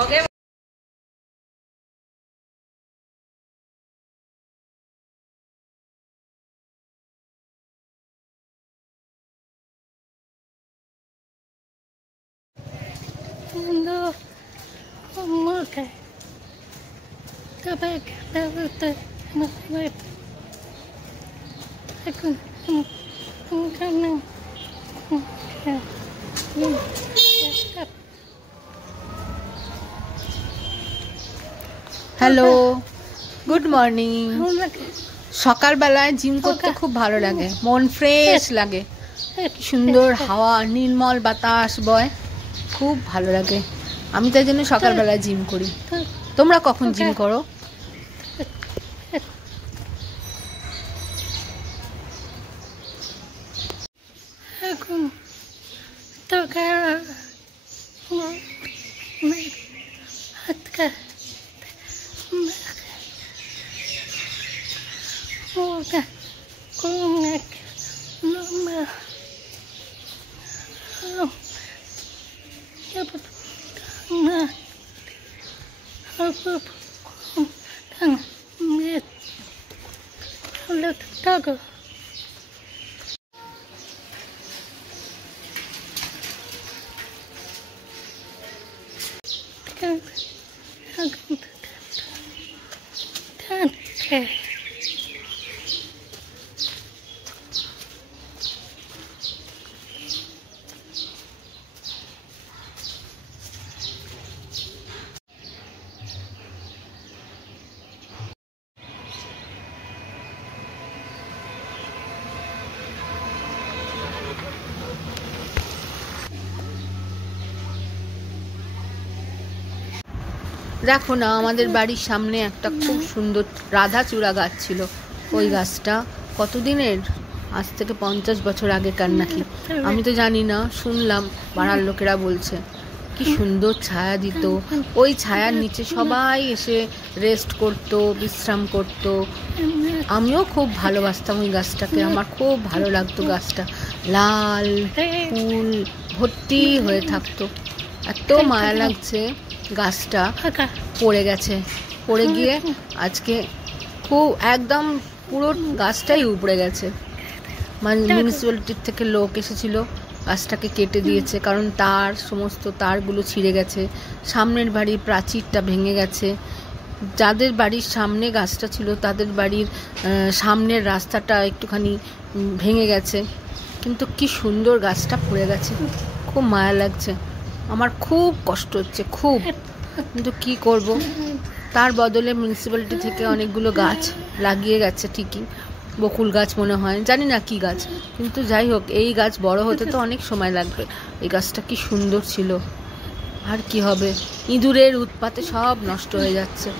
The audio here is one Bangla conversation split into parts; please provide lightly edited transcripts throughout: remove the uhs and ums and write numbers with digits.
ব্লগে হ্যালো, গুড মর্নিং। সকালবেলায় জিম করতে খুব ভালো লাগে, মন ফ্রেশ লাগে, সুন্দর হাওয়া, নির্মল বাতাস বয়, খুব ভালো লাগে। আমি তাই জন্য সকালবেলায় জিম করি। তোমরা কখন জিম করো? দেখো না, আমাদের বাড়ির সামনে একটা খুব সুন্দর রাধাচূড়া গাছ ছিল। ওই গাছটা কতদিনের, আজ থেকে 50 বছর আগেকার নাকি, আমি তো জানি না, শুনলাম পাড়ার লোকেরা বলছে। কি সুন্দর ছায়া দিত, ওই ছায়ার নিচে সবাই এসে রেস্ট করতো, বিশ্রাম করত। আমিও খুব ভালোবাসতাম ওই গাছটাকে, আমার খুব ভালো লাগতো। গাছটা লাল ফুল ভর্তি হয়ে থাকতো, এত মায়া লাগছে। গাছটা পড়ে গেছে, পড়ে গিয়ে আজকে খুব একদম পুরো গাছটাই উপড়ে গেছে। মানে মিউনিসিপ্যালিটির থেকে লোক এসেছিল, গাছটাকে কেটে দিয়েছে, কারণ তার সমস্ত তারগুলো ছিঁড়ে গেছে, সামনের বাড়ির প্রাচীরটা ভেঙে গেছে। যাদের বাড়ির সামনে গাছটা ছিল তাদের বাড়ির সামনের রাস্তাটা একটুখানি ভেঙে গেছে, কিন্তু কি সুন্দর গাছটা পড়ে গেছে। খুব মায়া লাগছে, আমার খুব কষ্ট হচ্ছে, খুব। কিন্তু কি করব, তার বদলে মিউনিসিপ্যালিটি থেকে অনেকগুলো গাছ লাগিয়ে গেছে ঠিকই, বকুল গাছ মনে হয়, জানি না কি গাছ, কিন্তু যাই হোক, এই গাছ বড় হতে তো অনেক সময় লাগবে। এই গাছটা কি সুন্দর ছিল, আর কি হবে, ইঁদুরের উৎপাতে সব নষ্ট হয়ে যাচ্ছে।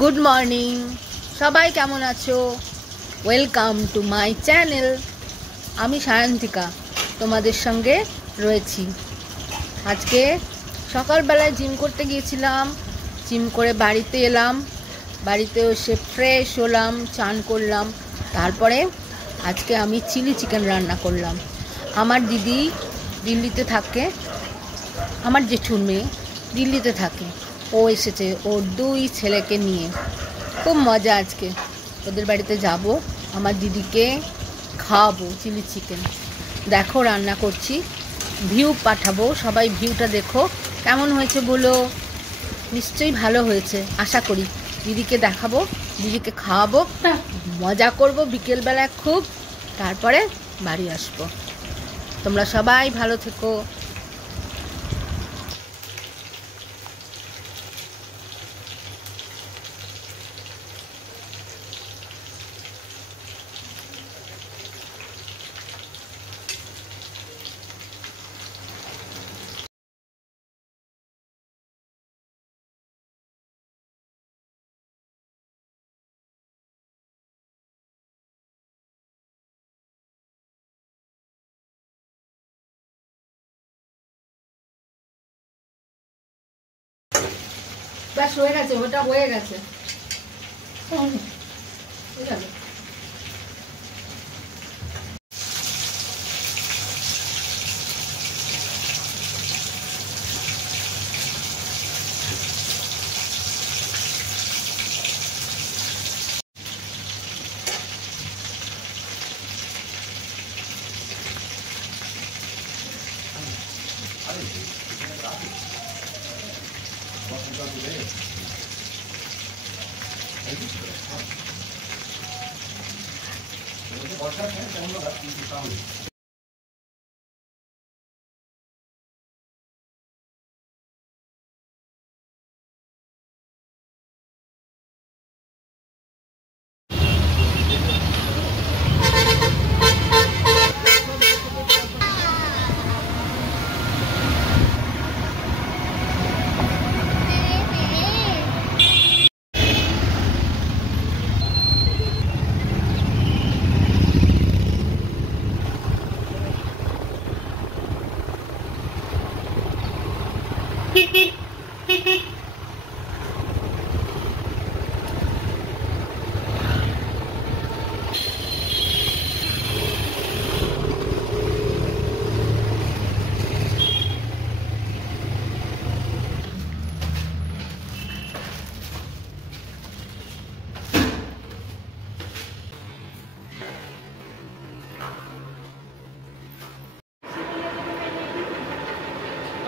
গুড মর্নিং, সবাই কেমন আছো? Welcome to my channel. আমি সায়ন্তিকা তোমাদের সঙ্গে রয়েছি। আজকে সকালবেলায় জিম করতে গিয়েছিলাম, জিম করে বাড়িতে এলাম, বাড়িতে এসে ফ্রেশ হলাম, চান করলাম। তারপরে আজকে আমি চিলি চিকেন রান্না করলাম। আমার দিদি দিল্লিতে থাকে, আমার জেঠুর মেয়ে দিল্লিতে থাকে, ও এসেছে ওর 2 ছেলেকে নিয়ে। খুব মজা, আজকে ওদের বাড়িতে যাব, আমার দিদিকে খাওয়াবো চিলি চিকেন। দেখো রান্না করছি, ভিউ পাঠাবো, সবাই ভিউটা দেখো কেমন হয়েছে বলো। নিশ্চয়ই ভালো হয়েছে আশা করি। দিদিকে দেখাবো, দিদিকে খাওয়াবো, মজা করব বিকেলবেলায় খুব, তারপরে বাড়ি আসবো। তোমরা সবাই ভালো থেকো। ব্যাস হয়ে গেছে, ওটা হয়ে গেছে। ঠিক আছে।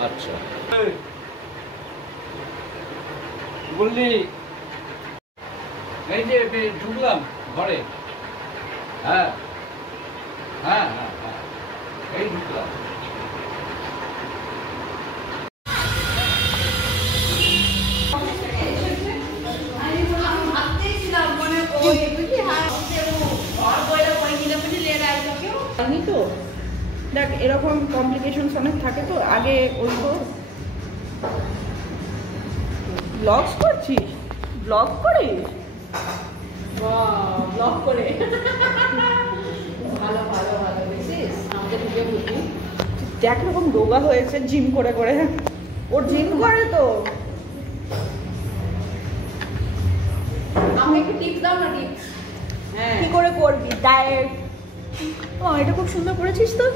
আচ্ছা বললি, এই যে ঢুকলাম ঘরে। হ্যাঁ হ্যাঁ হ্যাঁ হ্যাঁ, এই ঢুকলাম। তো দেখ, এরকম কমপ্লিকেশনস অনেক থাকে। তো আগে ওই তো ব্লগস করছিস, ব্লগ করিস, ব্লগ করে ভালো ভালো ভালো, বুঝছিস আমাকে ঢুকে বুঝি। দেখ এরকম রোগা হয়েছে জিম করে করে। ওর জিম করে তো। আমাকে একটু টিপস দাও না, টিপস। হ্যাঁ, কি করে করবি ডায়েট? ও এটা খুব সুন্দর করেছিস তো।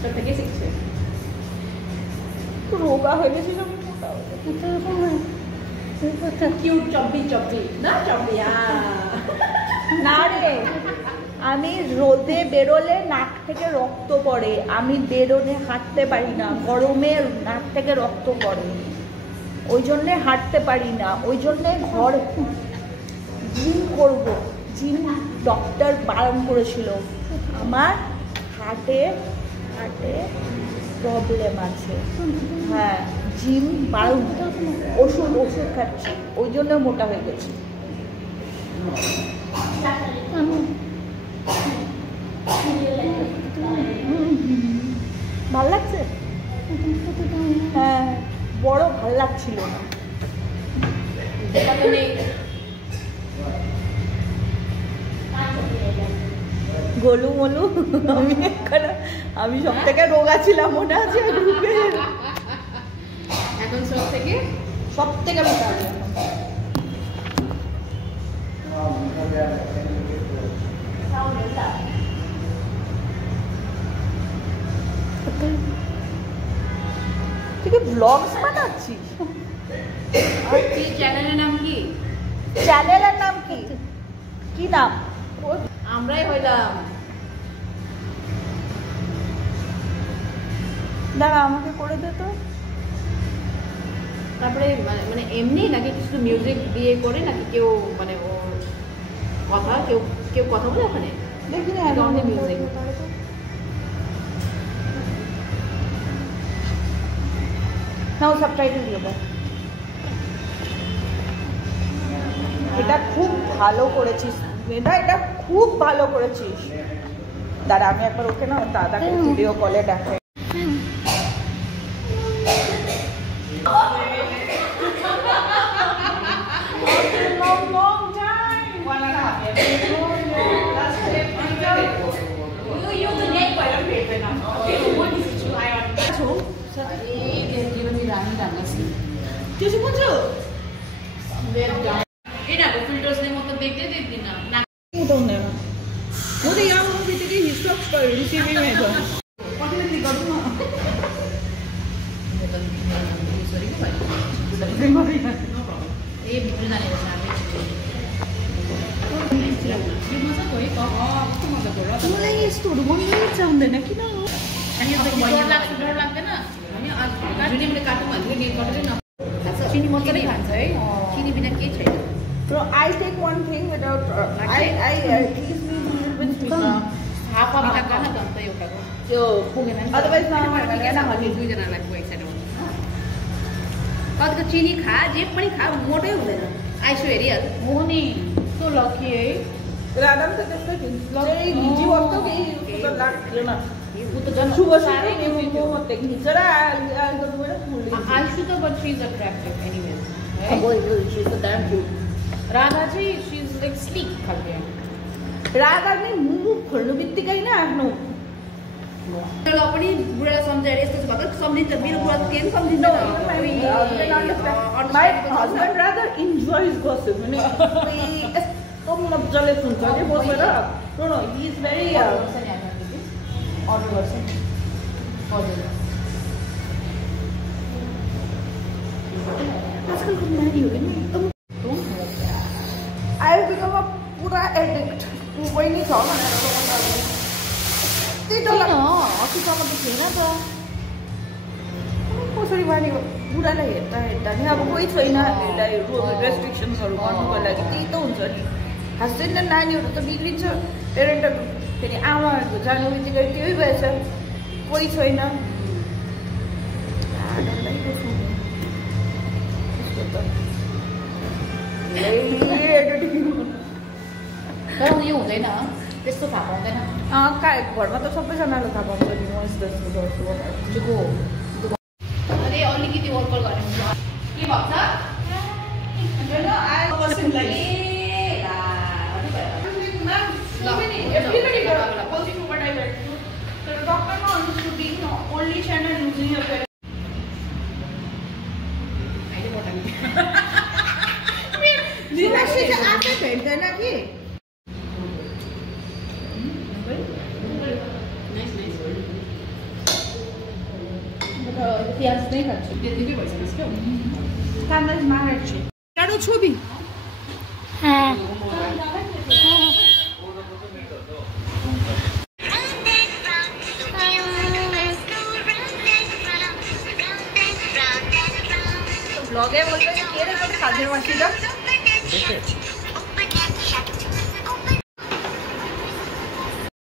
তোর থেকে শিখছে। রোগা হয়ে গেছিস, আমি মোটা হয়ে গেছি। কিউট চব্বি চব্বি না, চব্বি না রে, আমি রোদে বেরোলে নাক থেকে রক্ত পড়ে, আমি বেরোলে হাঁটতে পারি না, গরমে নাক থেকে রক্ত পড়ে, ওই জন্যে হাঁটতে পারি না, ওই জন্যে ঘর জিম করব। জিম ডক্টর বারণ করেছিল, আমার হার্টে প্রবলেম আছে। হ্যাঁ, জিম বারণ, ওষুধ খাচ্ছি, ওই জন্য মোটা হয়ে গেছি। ভাল লাগছে? হ্যাঁ, বড় ভাল লাগছিল না। গোলু মোলু আমি সব থেকে রোগা ছিলাম মনে আছে গ্রুপে। এখন সব থেকে রোগা আছে তুই কি ব্লগস বানাচ্ছিস? চ্যানেলের নাম কি? চ্যানেলের নাম কি? কি নাম? আমরাই হইলাম। দাঁড়া আমাকে করে দে তো। তারপরে মানে এমনি নাকি কিছু মিউজিক দিয়ে করে নাকি কেউ মানে ও কথা কেউ কথা বলে ওখানে? দেখি না অনলি মিউজিক। না ও সাবটাইটেল দিয়ে দাও। এটা খুব ভালো করেছিস এটা খুব ভালো করেছিস। দাঁড়া আমি একবার ওকে না দাদাকে ভিডিও কলে ডাকে। So I'll take one thing without. I please me a little bit sweeter. half of the kana gamta yo kago. So otherwise now दुईजना लागु एक साइड कतिको चिनी खा जे पनि खा मोटै हुँदैन आइसो हेरिहाल हो नि सो लकी है राधम त त्यस्तो लगे हिजी वस्तो के त लाग्दैन उ त जन शुभ सारे ने म मत हिजर आएको दुबे फुल आइसो त but she is attractive anyways she is damn cute Radha चाहिँ शी इज लाइक स्लिक खालके राधा नि मुख खोल्नु बित्तिकै नै आफ्नो ल पनि बुढालाई सम्झाएर यस्तो भएको सम्झिन्छ मेरो बुढा त केही सम्झिँदैन My husband rather enjoys gossip. यस्तो मजाले सुन्छ के बसेर no he is very order गर्छ हजुर आजकलको नानीहरू नि एकदम I have become a pura addict. बहिनी छ भनेर त्यही त अफिसमा त थिएन त कसरी मानेको बुढालाई हेर्दा हेर्दा नि अब कोही छैन हामीलाई रेस्ट्रिक्सन्सहरू गर्नुको लागि त्यही त हुन्छ नि खासै त नानीहरू त बिग्रिन्छ पेरेन्टहरू फेरि आमाहरूको जानु बित्तिकै त्यही भएछ कोही छैन तर यो हुँदैन त्यस्तो थाहा पाउँदैन घरमा त सबैजनाले थाहा पाउँछ नि म यस्तो यस्तो गर्छु जुको अरे अलिकति वर्कआउट गरे हुन्छ के भन्छ Everybody goes through what I went through. So the doctor now understood being the only channel using your parents. Dinasty से आते पहनते ना कि? प्याज नहीं खाच्छी त्यतिकै भइसक्यो क्या कान्दा मार्छ टाढो छोबी ব্লগে বলতে কে রে কোন কাজের মাসিটা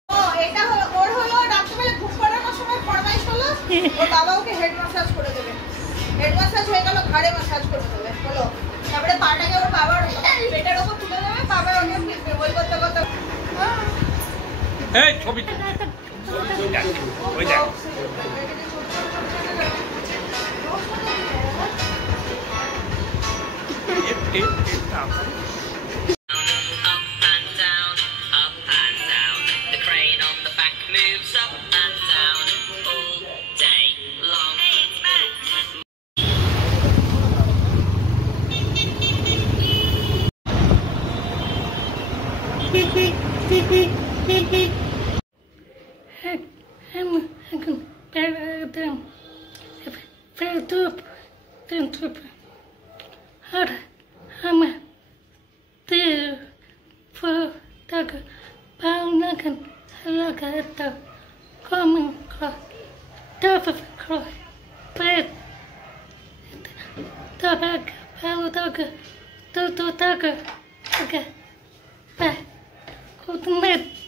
ও এটা হলো ওর হলো রাত্রিবেলা ঘুম পাড়ানোর সময় ফরমাইশ হলো ওর বাবা ওকে হেড ম্যাসাজ করে দেবে হেড ম্যাসাজ হয়ে গেল ঘাড়ে ম্যাসাজ করে দেবে বলো তারপরে পাটাকে ওর বাবার পেটের উপর তুলে দেবে বাবা ওকে ফিরবে ওই করতে করতে এই ছবি ওই দেখ Up and down, up and down. The crane on the back moves up and down all day long. Hey, it's back. Okay. Bye. Good night.